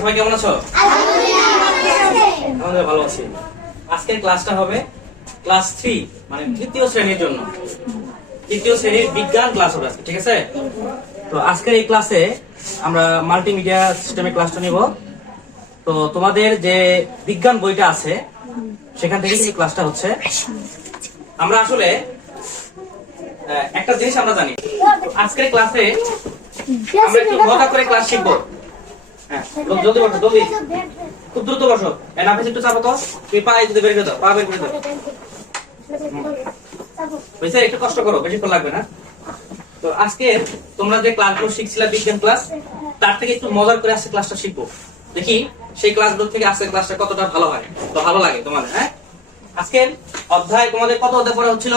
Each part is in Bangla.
সবাই কেমন আছো? আমাদের ভালো আছি। আজকের ক্লাসটা হবে ক্লাস থ্রি মানে তৃতীয় শ্রেণির জন্য। তৃতীয় শ্রেণির বিজ্ঞান ক্লাস হবে আজকে ঠিক আছে? তো আজকের এই ক্লাসে আমরা মাল্টিমিডিয়া সিস্টেমে ক্লাসটা নিব। তো তোমাদের যে বিজ্ঞান বইটা আছে সেখান থেকে ক্লাসটা হচ্ছে। আমরা আসলে একটা জিনিস আমরা জানি। আজকের ক্লাসে আমরা একটু মজা করে ক্লাস শিখব। হ্যাঁ জলদি বসো জলদি। খুব দ্রুত বসো। এ নাফিস একটু চাপো তো। এই পা যদি বের করে দাও পা বের করে দাও। বুঝছে একটু কষ্ট করো বেশিক্ষণ লাগবে না। তো আজকে তোমরা যে ক্লাসগুলো শিখছিলে বিজ্ঞান ক্লাস তার থেকে একটু মজার করে আজকে ক্লাসটা শিখব। দেখি সেই ক্লাসগুলো থেকে আজকের ক্লাসটা কতটা ভালো হয়। তো ভালো লাগে তোমাদের হ্যাঁ? আজকের অধ্যায় তোমাদের কত অধ্যায় পড়া হচ্ছিল?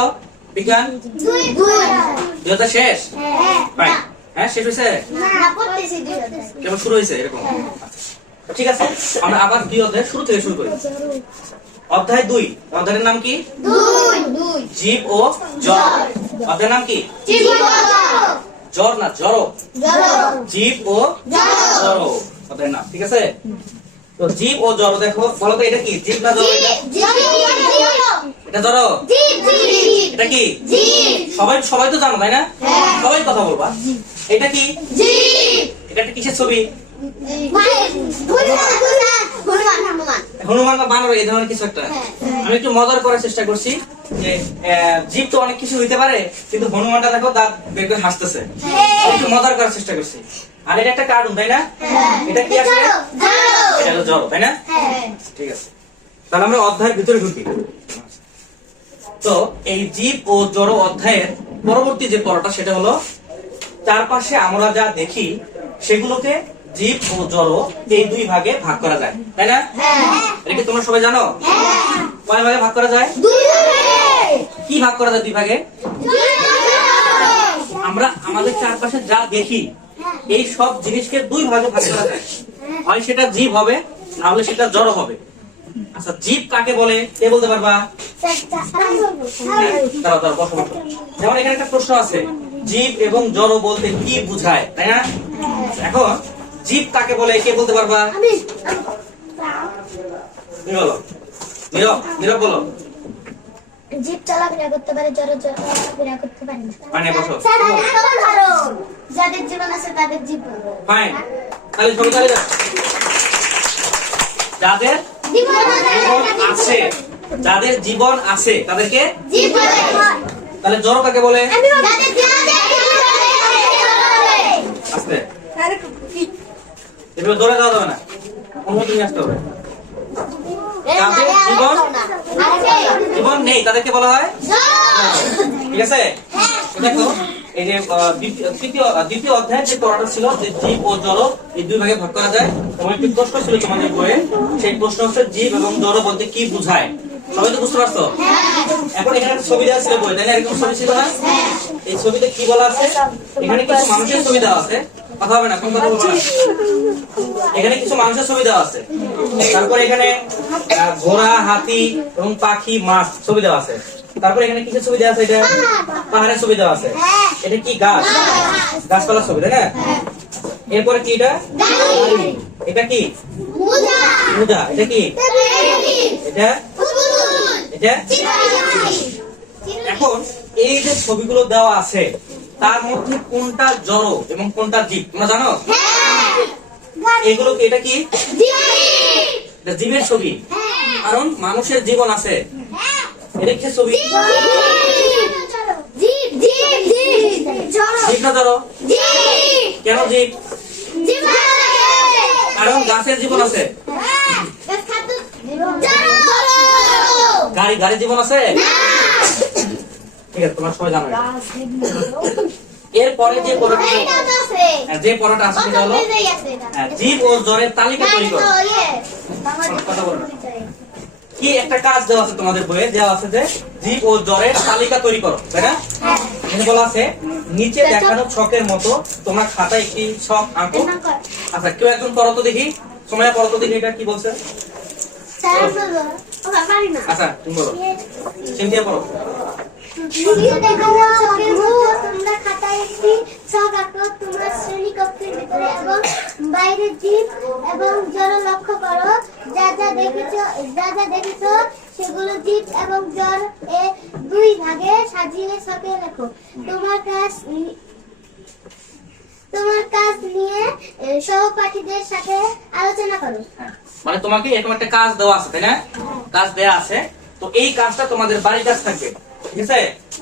বিজ্ঞান? দুই অধ্যায় শেষ? Fine. হ্যাঁ শেষ হয়েছে? কেবল শুরু হয়েছে? এরকম। ঠিক আছে আমরা আবার দুই অধ্যায় শুরু থেকে শুরু করি। অধ্যায় দুই অধ্যায়ের নাম কি? জীব ও জ্বর অধ্যায়ের নাম কি? জ্বর না জ্বর জীব ও জ্বর অধ্যায়ের নাম ঠিক আছে? তো জীব ও জ্বর দেখো বলো তো এটা কি? জীব না এটা এটা জ্বর এটা কি? সবাই সবাই তো জানো তাই না? সবাই কথা বলবা। এটা কি? এটা একটা কিসের ছবি? হনুমান বা বানর এই ধরনের কিছু একটা। আমি একটু মজার করার চেষ্টা করছি যে জীব তো অনেক কিছু হইতে পারে কিন্তু হনুমানটা দেখো দাঁত বের করে হাসতেছে। একটু মজার করার চেষ্টা করছি। আর এটা একটা কার্টুন তাই না? এটা কি আসলে? এটা হলো জড় তাই না? ঠিক আছে। তাহলে আমরা অধ্যায়ের ভিতরে ঢুকি। তো এই জীব ও জড় অধ্যায়ের পরবর্তী যে পড়াটা সেটা হলো চারপাশে আমরা যা দেখি সেগুলোকে জীব ও জড় এই দুই ভাগে ভাগ করা যায়। তাই না? এটা কি তোমরা সবাই জানো? কয় ভাগে ভাগ করা যায়? কি ভাগ করা যায় দুই ভাগে? আমরা আমাদের চারপাশে যা দেখি এই সব জিনিসকে দুই ভাগে ভাগ করা যায়। হয় সেটা জীব হবে না হলে সেটা জড় হবে। আচ্ছা জীব কাকে বলে? কে বলতে পারবা? দাঁড়াও দাঁড়াও বসো বসো। যেমন এখানে একটা প্রশ্ন আছে জীব এবং জড় বলতে কি বুঝায় তাই না? এখন জীব কাকে বলে? কে বলতে পারবা? বলো নীরব। নীরব বলো। জীব চলাফেরা করতে পারে জড় চলাফেরা করতে পারে মানে বসো। যাদের জীবন আছে তাদের জীবন ফাইন তাহলে সবাই যাদের জীবন জীবন আছে যাদের জীবন আছে তাদেরকে জীবন তাহলে জড় কাকে বলে? আস্তে। জোরে যাওয়া যাবে না। অনুমতি নিয়ে আসতে হবে। যাদের জীবন? জীবন নেই তাদেরকে বলা হয়? ঠিক আছে? দেখো এই যে আহ, তৃতীয় দ্বিতীয় অধ্যায়ের যে পড়াটা ছিল যে জীব ও জড় এই দুই ভাগে ভাগ করা যায়। একটি প্রশ্ন ছিল তোমাদের বইয়ে সেই প্রশ্ন হচ্ছে জীব এবং জড় বলতে কি বুঝায়? সবাই তো বুঝতে পারছ? এখন এখানে ছবি দেওয়া ছিল বই তাই না? এরকম ছবি ছিল না? এই ছবিতে কি বলা আছে? এখানে কিছু মানুষের ছবি দেওয়া আছে। কথা হবে না কোন কথা বলব না। এখানে কিছু মানুষের ছবি দেওয়া আছে। তারপর এখানে ঘোড়া হাতি এবং পাখি মাছ ছবি দেওয়া আছে। তারপর এখানে কিসের ছবি দেওয়া আছে এটা? পাহাড়ের ছবি দেওয়া আছে। এটা কি গাছ? গাছপালার ছবি তাই না? এরপরে কি এটা? এটা কি? এটা কি? এটা এটা এখন এই যে ছবিগুলো দেওয়া আছে তার মধ্যে কোনটা জড় এবং কোনটা জীব? তোমরা জানো? এগুলো কি- এটা কি? জীবের ছবি। কারণ মানুষের জীবন আছে। এটা কি ছবি? জীব। জীব জীব জীব। না জড়? কেন জীব? জীব কারণ গাছের জীবন আছে। গাড়ি গাড়ির জীবন আছে? ঠিক আছে তোমার সবাই জানো এরপরে যে পড়াটা হ্যাঁ, যে পড়াটা আছে সেটা হলো হ্যাঁ, জীব ও জ্বরের তালিকা তৈরি করো। কথা বলো কি একটা কাজ দেওয়া আছে তোমাদের বইয়ে? দেওয়া আছে যে জীব ও জ্বরের তালিকা তৈরি করো তাই না? এখানে বলা আছে নিচে দেখানো ছকের মতো তোমরা খাতায় একটি ছক আঁকো। আচ্ছা কেউ একজন করো তো দেখি। সময় করো তো দেখি এটা কি বলছে। আচ্ছা তুমি বলো। সিনথিয়া পড়ো ভিডিও দেখানো ছকের মধ্যে তোমরা খাতায় একটি ছক আঁকো। তোমরা শ্রেণি ভিতরে এবং বাইরে জীব এবং জড় লক্ষ্য করো। যা যা দেখেছ যা যা দেখেছ সেগুলো জীব এবং জড় এ দুই ভাগে সাজিয়ে ছকে লেখো। তোমার কাজ তোমার কাজ নিয়ে সহপাঠীদের সাথে আলোচনা করো। হ্যাঁ। মানে তোমাকে এরকম একটা কাজ দেওয়া আছে তাই না? কাজ দেওয়া আছে। তো এই কাজটা তোমাদের বাড়ির কাজ থাকবে ঠিক আছে?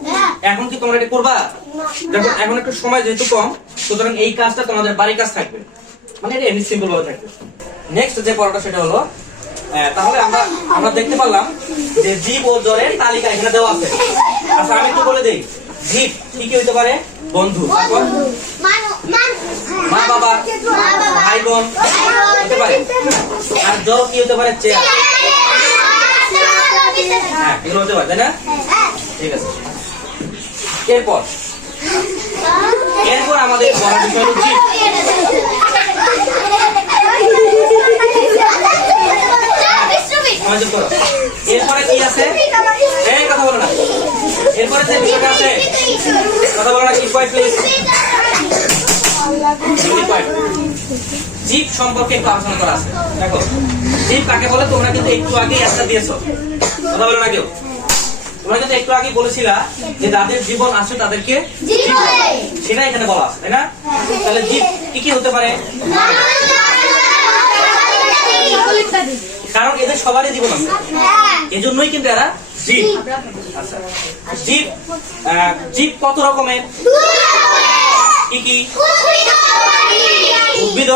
হ্যাঁ। এখন কি তোমরা এটা করবা? দেখো এখন একটু সময় যেহেতু কম সুতরাং এই কাজটা তোমাদের বাড়ির কাজ থাকবে। মানে এটা এমনি সিম্পল ভাবে থাকবে। নেক্সট যে পড়াটা সেটা হলো তাহলে আমরা আমরা দেখতে পারলাম যে জীব ও জ্বরের তালিকা এখানে দেওয়া আছে। আচ্ছা আমি একটু বলে দিই। জীব কি কি হইতে পারে? বন্ধু। মান মা বাবা, ভাই বোন, হতে পারে। আর জ্বর কি হতে পারে? হ্যাঁ হতে পারে না? ঠিক আছে। এরপর এরপর আমাদের বিষয় করো এরপরে কি আছে? এই কথা বলো না। এরপরে যে বিষয়টা আছে, কথা বলো না, কি প্লিজ জীব সম্পর্কে একটু আলোচনা করা আছে। দেখো জীব কাকে বলে? তোমরা কিন্তু একটু আগে একটা দিয়েছ। কথা বলো না কেউ? তোমরা কিন্তু একটু আগে বলেছিলা যে যাদের জীবন আছে তাদেরকে সেটা এখানে বলা আছে তাই না? তাহলে জীব কি কি হতে পারে? কারণ এদের সবারই জীবন আছে। এজন্যই কিন্তু এরা জীব। আচ্ছা জীব জীব কত রকমের? কি কি? উদ্ভিদ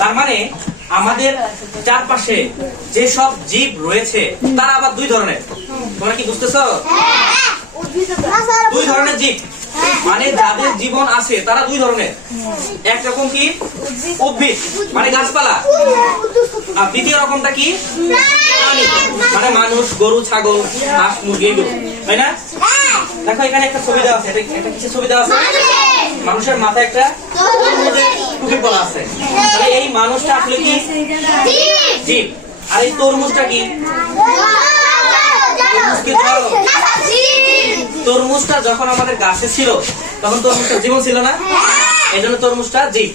তার মানে আমাদের চারপাশে যে সব জীব রয়েছে, তারা আবার দুই ধরনের। তোমরা কি বুঝতেছো? দুই ধরনের জীব। মানে যাদের জীবন আছে, তারা দুই ধরনের। একরকম কি? উদ্ভিদ মানে গাছপালা। আর দ্বিতীয় রকমটা কি? মানে মানুষ, গরু, ছাগল, হাঁস, মুরগি তাই না? দেখো, এখানে একটা ছবি দেওয়া আছে। এটা কিছু ছবি দেওয়া আছে? মানুষের মাথায় একটা টুপি পরা আছে। তাহলে এই মানুষটা আসলে কি? জীব আর এই তরমুজটা কি? তরমুজটা যখন আমাদের গাছে ছিল তখন তরমুজটা জীবন ছিল না? এই জন্য তরমুজটা জীব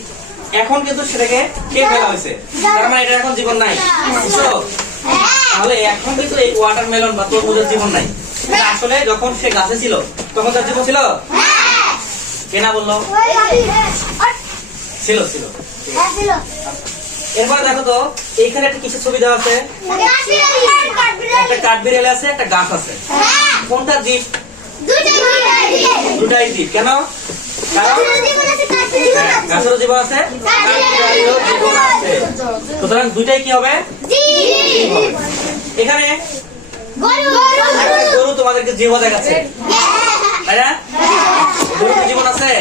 এখন কিন্তু সেটাকে কে ফেলা হয়েছে। তার মানে এটা এখন জীবন নাই। তাহলে এখন কিন্তু এই ওয়াটারমেলন বা তরমুজের জীবন নাই। আসলে যখন সে গাছে ছিল তখন তার জীবন ছিল? কেনা বলল? ছিল ছিল। এরপরে দেখো তো এইখানে একটা কিছু ছবি দেওয়া আছে। একটা কাঠবিড়ালি আছে। একটা গাছ আছে। কোনটা জীব দুটাই জীব কেন? হ্যাঁ, গাছেরও জীবন আছে জীবন আছে। সুতরাং দুইটাই কি হবে? হবে। এখানে গরু তোমাদেরকে জীব দেখাচ্ছে। না জীবন আছে?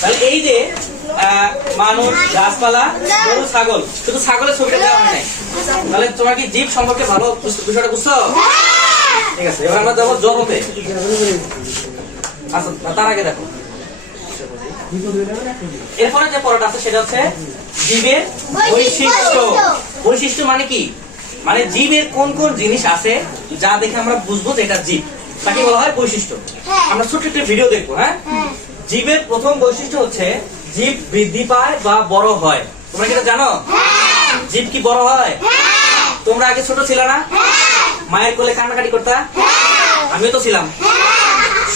তাহলে এই যে মানুষ, গাছপালা, গরু, ছাগল, শুধু ছাগলের ছবিটা দেওয়া হয় নাই। তাহলে তোমার কি জীব সম্পর্কে ভালো বিষয়টা বুঝছ? ঠিক আছে, এবার আমরা যাব জড়তে আচ্ছা তার আগে দেখো। এরপরে যে পড়াটা আছে, সেটা হচ্ছে জীবের বৈশিষ্ট্য। বৈশিষ্ট্য মানে কি? মানে জীবের কোন কোন জিনিস আছে যা দেখে আমরা বুঝব যে এটা জীব? তাকে বলা হয় বৈশিষ্ট্য। হ্যাঁ। আমরা ছোট্ট একটা ভিডিও দেখব হ্যাঁ? জীবের প্রথম বৈশিষ্ট্য হচ্ছে জীব বৃদ্ধি পায় বা বড় হয়। তোমরা কি জানো? জীব কি বড় হয়? তোমরা আগে ছোট ছিল না? মায়ের কোলে কান্নাকাটি করতা? আমিও তো ছিলাম।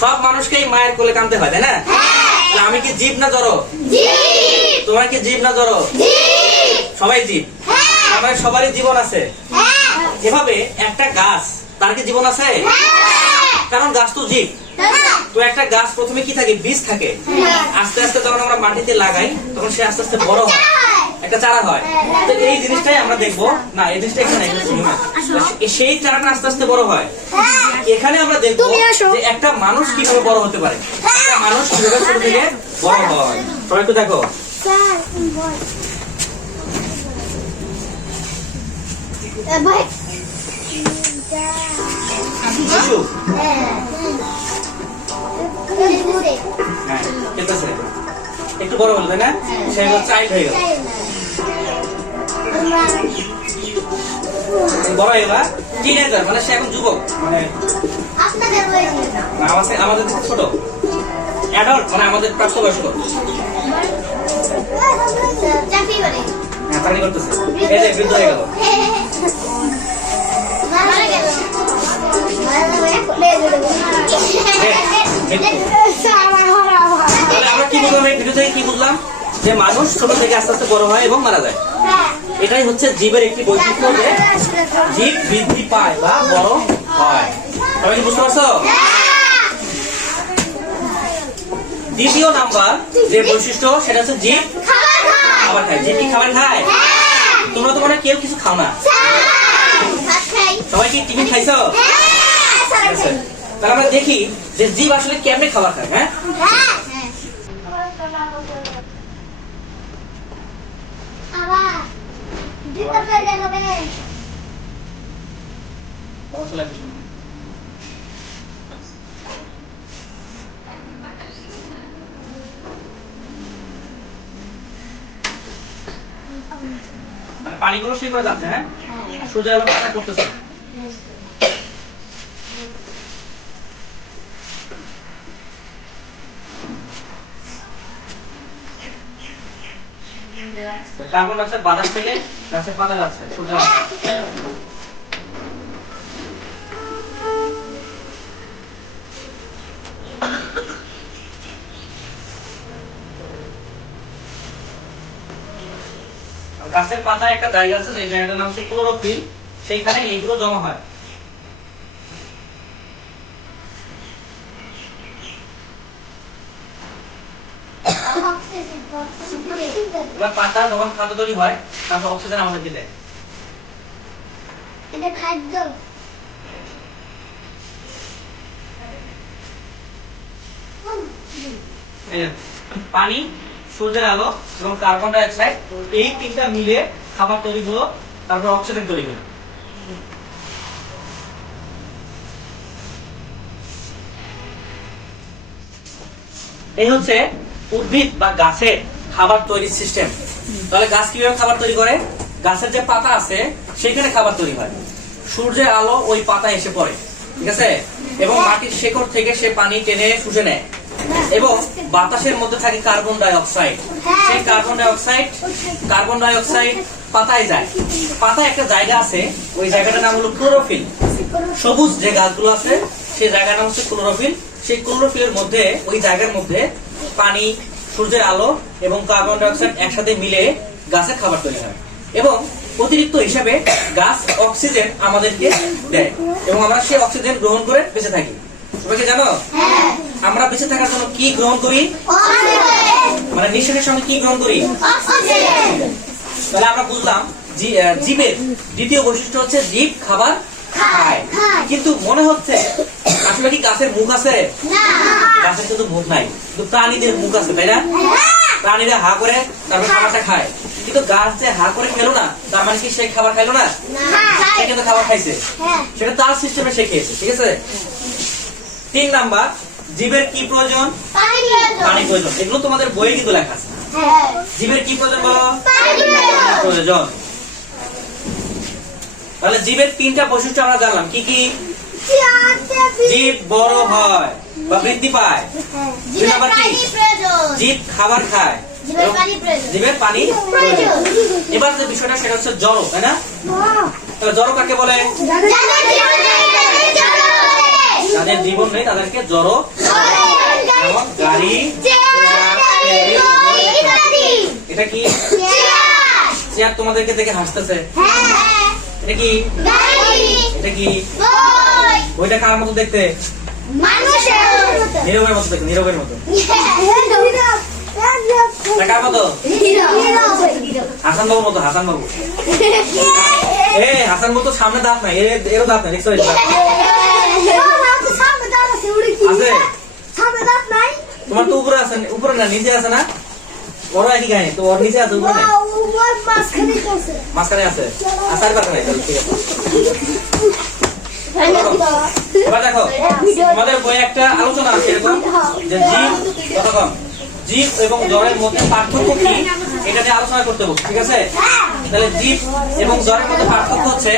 সব মানুষকেই মায়ের কোলে কানতে হয় তাই না? আমি কি জীব না জড়ো? তোমার কি জীব না জড়ো? সবাই জীব। আমার সবারই জীবন আছে। এভাবে একটা গাছ তার কি জীবন আছে? কারণ গাছ তো জীব। তো একটা গাছ প্রথমে কি থাকে? বীজ থাকে। আস্তে আস্তে যখন আমরা মাটিতে লাগাই তখন সে আস্তে আস্তে বড় হয়। একটা চারা হয়। তো এই জিনিসটাই আমরা দেখব। না এই জিনিসটা এখানে। সেই চারাটা আস্তে আস্তে বড় হয়। এখানে আমরা দেখব যে একটা মানুষ কীভাবে বড় হতে পারে। একটা মানুষ কীভাবে ছোট থেকে বড় হয়। সবাই একটু দেখো। ভাই শিশু হ্যাঁ হ্যাঁ খেলতেছে একটু বড় হলো না সে চাইল্ড হয়ে গেল বড় হয়ে গেলা টিনেজার মানে সে এখন যুবক মানে আমাদের আমাদের ছোট অ্যাডাল্ট মানে আমাদের প্রাপ্তবয়স্ক চাকরি হ্যাঁ চাকরি করতেছে। এই যে বৃদ্ধ হয়ে গেল। আমরা কি বুঝলাম এই ভিডিও থেকে কি বুঝলাম? যে মানুষ ছোট থেকে আস্তে আস্তে বড় হয় এবং মারা যায়। এটাই হচ্ছে জীবের একটি বৈশিষ্ট্য যে জীব বৃদ্ধি পায় বা বড় হয়। সবাই কি বুঝতে পারছ? দ্বিতীয় নাম্বার যে বৈশিষ্ট্য সেটা হচ্ছে জীব খাবার খায়। জীব কি খাবার খায়? তোমরা তো মনে হয় কেউ কিছু খাও না। সবাই কি টিফিন খাইছো। তাহলে আমরা দেখি যে জীব আসলে কেমনে খাবার খায় হ্যাঁ? মানে পানিগুলো সেই করে যাচ্ছে হ্যাঁ? সোজা করতেছে। গাছের পাতা পাতায় একটা জায়গা আছে সেই জায়গাটার নাম হচ্ছে ক্লোরোফিল সেইখানে এইগুলো জমা হয় এবার পাতা যখন খাদ্য তৈরি হয় তারপর অক্সিজেন আমাদেরকে দেয়। এটা খাদ্য। পানি সূর্যের আলো এবং কার্বন ডাই অক্সাইড এই তিনটা মিলে খাবার তৈরি হলো তারপর অক্সিজেন তৈরি হলো। এই হচ্ছে উদ্ভিদ বা গাছের খাবার তৈরির সিস্টেম। তাহলে গাছ কীভাবে খাবার তৈরি করে? গাছের যে পাতা আছে সেখানে খাবার তৈরি হয়। সূর্যের আলো ওই পাতা এসে পড়ে, ঠিক আছে? এবং মাটির শেকড় থেকে সে পানি টেনে শুষে নেয়। এবং বাতাসের মধ্যে থাকে কার্বন ডাই অক্সাইড সেই carbon dioxide carbon dioxide পাতায় যায়। পাতায় একটা জায়গা আছে, ওই জায়গাটার নাম হলো ক্লোরোফিল। সবুজ যে গাছগুলো আছে, সেই জায়গার নাম হচ্ছে ক্লোরোফিল। সেই ক্লোরোফিলের মধ্যে, ওই জায়গার মধ্যে পানি সূর্যের আলো এবং কার্বন ডাই অক্সাইড একসাথে মিলে গাছের খাবার তৈরি হয় এবং অতিরিক্ত হিসাবে গাছ অক্সিজেন আমাদেরকে দেয় এবং আমরা সেই অক্সিজেন গ্রহণ করে বেঁচে থাকি। সবাই কি জানো? আমরা বেঁচে থাকার জন্য কি গ্রহণ করি? মানে নিঃশ্বাসের সঙ্গে কি গ্রহণ করি? তাহলে আমরা বুঝলাম জীবের দ্বিতীয় বৈশিষ্ট্য হচ্ছে জীব খাবার খায়। খায়। কিন্তু মনে হচ্ছে আসলে কি গাছের মুখ আছে? গাছের কিন্তু মুখ নাই কিন্তু প্রাণীদের মুখ আছে তাই না? প্রাণীরা হা করে তারপর খাবারটা খায়। কিন্তু গাছ যে হা করে খেলো না তার মানে কি সে খাবার খাইলো না? সে কিন্তু খাবার খাইছে। সেটা তার সিস্টেমে সে খেয়েছে ঠিক আছে? তিন নাম্বার জীবের কি প্রয়োজন? পানি প্রয়োজন। এগুলো তোমাদের বইয়ে কিন্তু লেখা আছে। জীবের কি প্রয়োজন বলো? প্রয়োজন। তাহলে জীবের তিনটা বৈশিষ্ট্য আমরা জানলাম। কি কি? জীব বড় হয়। বা বৃদ্ধি পায়। দুই নাম্বার কি? জীব খাবার খায়। জীবের পানি এবার যে বিষয়টা সেটা হচ্ছে জড় তাই না? তাহলে জড় কাকে বলে? যাদের জীবন নেই তাদেরকে জড় গাড়ি এটা কি? চেয়ার। তোমাদেরকে দেখে হাসতেছে। এটা কি? এটা কি? ওইটা কার মতো দেখতে? নীরবের মতো দেখতে নীরবের মতো। হাসান বাবুর মতো হাসান বাবু এ হাসান বাবু তো সামনে দাঁত নাই এর এরও দাঁত নাই দেখছ আছে? তোমার তো উপরে আছে উপরে না নিচে আছে না? বড় একই গায়ে তো ওর নিচে আছে উপরে নাই মাঝখানে আছে। আর চারি নাই তাহলে ঠিক আছে। এবার দেখো আমাদের বইয়ে একটা আলোচনা আছে এরকম যে জীব কতক্ষণ জীব এবং জড়ের মধ্যে পার্থক্য কি? এটা নিয়ে আলোচনা করতে হবে ঠিক আছে? তাহলে জীব এবং জ্বরের মধ্যে পার্থক্য হচ্ছে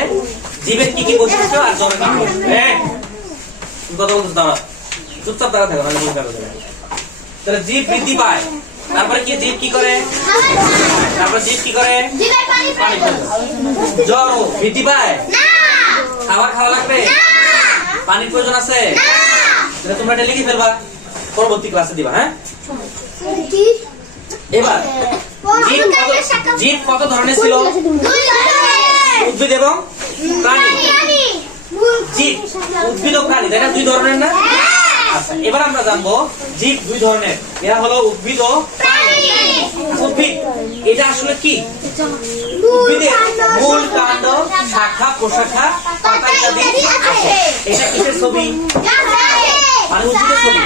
জীবের কি কি বৈশিষ্ট্য আর জ্বরের কি কি বৈশিষ্ট্য? এই, তুমি কথা বলতে দাঁড়া চুপচাপ দাঁড়া থাকো। তাহলে জীব বৃদ্ধি পায় তারপরে কি জীব কি করে? তারপরে জীব কি করে? পানি জ্বর বৃদ্ধি পায়। খাবার খাওয়া লাগবে? পানির প্রয়োজন আছে? তাহলে তোমরা এটা লিখে ফেলবা। পরবর্তী ক্লাসে দিবা হ্যাঁ? এবার জীব কত ধরনের ছিল? দুই ধরনের। উদ্ভিদ এবং প্রাণী। জীব উদ্ভিদ ও প্রাণী তাই না? দুই ধরনের না? আচ্ছা এবার আমরা জানব জীব দুই ধরনের। এরা হলো উদ্ভিদ ও উদ্ভিদ। এটা আসলে কি? মূল কাণ্ড শাখা প্রশাখা পাতা ইত্যাদি এটা কিসের ছবি? মানে উদ্ভিদের ছবি।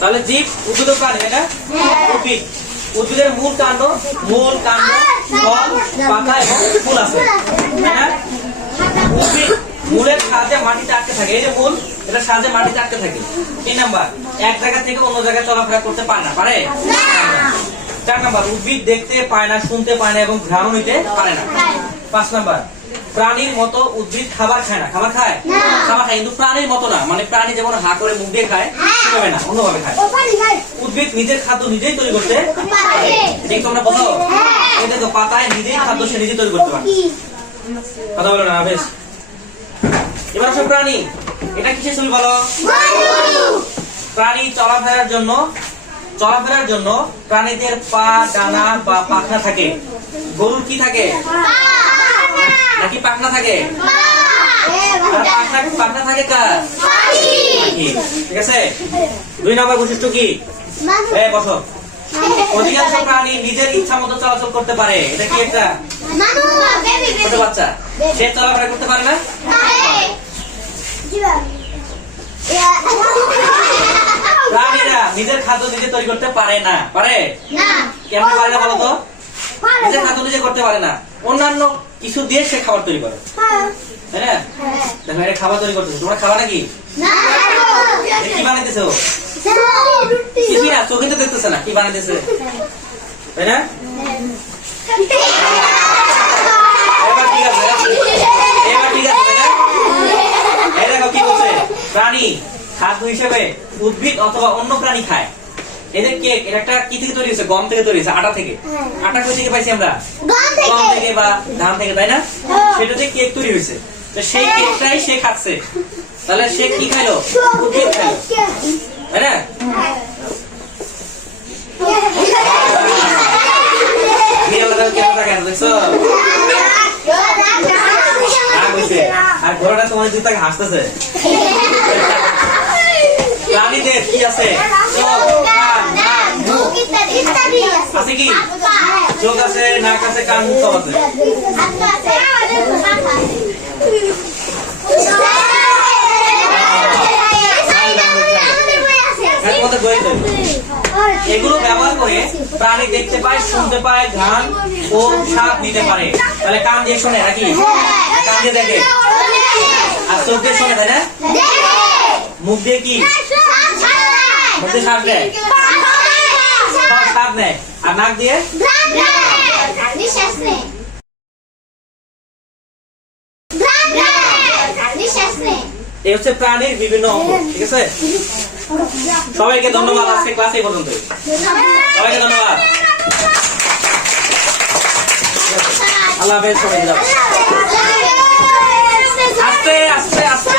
তাহলে জীব উদ্ভিদ প্রাণী না? উদ্ভিদ। উদ্ভিদের মূল কাণ্ড মূল কাণ্ড ফল পাতা এবং ফুল আছে। উদ্ভিদ মূলের সাহায্যে মাটিতে আটকে থাকে। এই যে মূল এটা সাহায্যে মাটিতে আটকে থাকে। তিন নাম্বার এক জায়গা থেকে অন্য জায়গায় চলাফেরা করতে পারে না পারে? চার নাম্বার উদ্ভিদ দেখতে পায় না শুনতে পায় না এবং ঘ্রাণ নিতে পারে না। পাঁচ নাম্বার প্রাণীর মতো উদ্ভিদ খাবার খায় না। খাবার খায়? খাবার খায় কিন্তু প্রাণীর মতো না। মানে প্রাণী যেমন হা করে মুখ দিয়ে খায় সেভাবে না অন্যভাবে খায়। উদ্ভিদ নিজের খাদ্য নিজেই তৈরি করতে ঠিক তোমরা বলো? হ্যাঁ। দেখো পাতায় নিজেই খাদ্য সে নিজে তৈরি করতে পারে। কথা বলো না বেশ। এবার আসো প্রাণী। এটা কিসের ছবি বলো? প্রাণী চলাফেরার জন্য চলাফেরার জন্য প্রাণীদের পা ডানা বা পাখনা থাকে। গরুর কি থাকে? নাকি পাখনা থাকে? পাখনা পাখনা থাকে কার? ঠিক আছে? দুই নম্বর বৈশিষ্ট্য কি? বসো। অধিকাংশ প্রাণী নিজের ইচ্ছা মতো চলাচল করতে পারে। এটা কি একটা? ছোট বাচ্চা। সে চলাফেরা করতে পারে না? প্রাণীরা নিজের খাদ্য নিজে তৈরি করতে পারে না পারে কেমন পারে না বলো তো নিজের খাদ্য নিজে করতে পারে না অন্যান্য কিছু দিয়ে সে খাবার তৈরি করে তাই না দেখো এটা খাবার তৈরি করতেছে তোমরা খাবা নাকি কি বানাইতেছো কিছুই না চোখে তো দেখতেছে না কি বানাইতেছে তাই না এবার ঠিক আছে এবার ঠিক আছে তাই না এই দেখো কি বলছে প্রাণী খাদ্য হিসেবে উদ্ভিদ অথবা অন্য প্রাণী খায়। এদের কেক এটা একটা কি থেকে তৈরি হয়েছে? গম থেকে তৈরি হয়েছে আটা থেকে। আটা কোথা থেকে পাইছি আমরা? গম থেকে। বা ধান থেকে তাই না? সেটাতে কেক তৈরি হয়েছে। তো সেই কেকটাই সে খাচ্ছে। তাহলে সে কি খাইলো? উদ্ভিদ খাইলো। তাই না? থাকে দেখছ? আর ঘোড়াটা তোমার দিকে তাকে হাসতেছে প্রাণীদের কি আছে? আছে কি? চোখ আছে, নাক আছে, কান আছে। এগুলো ব্যবহার করে প্রাণী দেখতে পায়, শুনতে পায়, ঘ্রাণ ও স্বাদ নিতে পারে। তাহলে কান দিয়ে শোনে নাকি? কান দিয়ে দেখে। আর চোখ দিয়ে শোনে, তাই না? মুখ দিয়ে কি? মুখ দিয়ে? শ্বাস নেয় নেয় আর নাক দিয়ে? এই হচ্ছে প্রাণীর বিভিন্ন অঙ্গ, ঠিক আছে? সবাইকে ধন্যবাদ আজকে ক্লাস এই পর্যন্ত সবাইকে ধন্যবাদ। আল্লাহ হাফেজ, সবাই আস্তে আস্তে আস্তে।